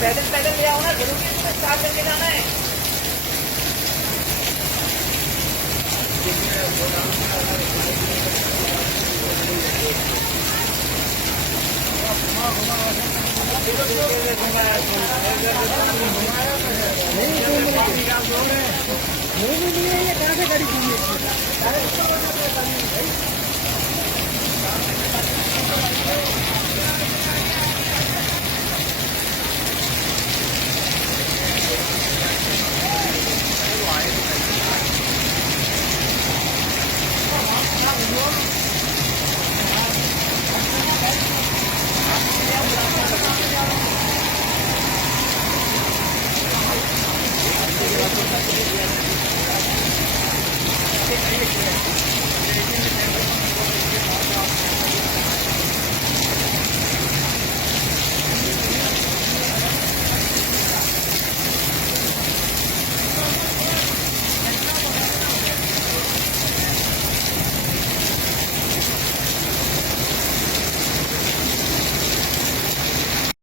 पैदल पैदल ले आओ ना, जरूरी है तुम्हें स्टार्ट करके जाना है। नहीं, ये कहाँ से गाड़ी की है?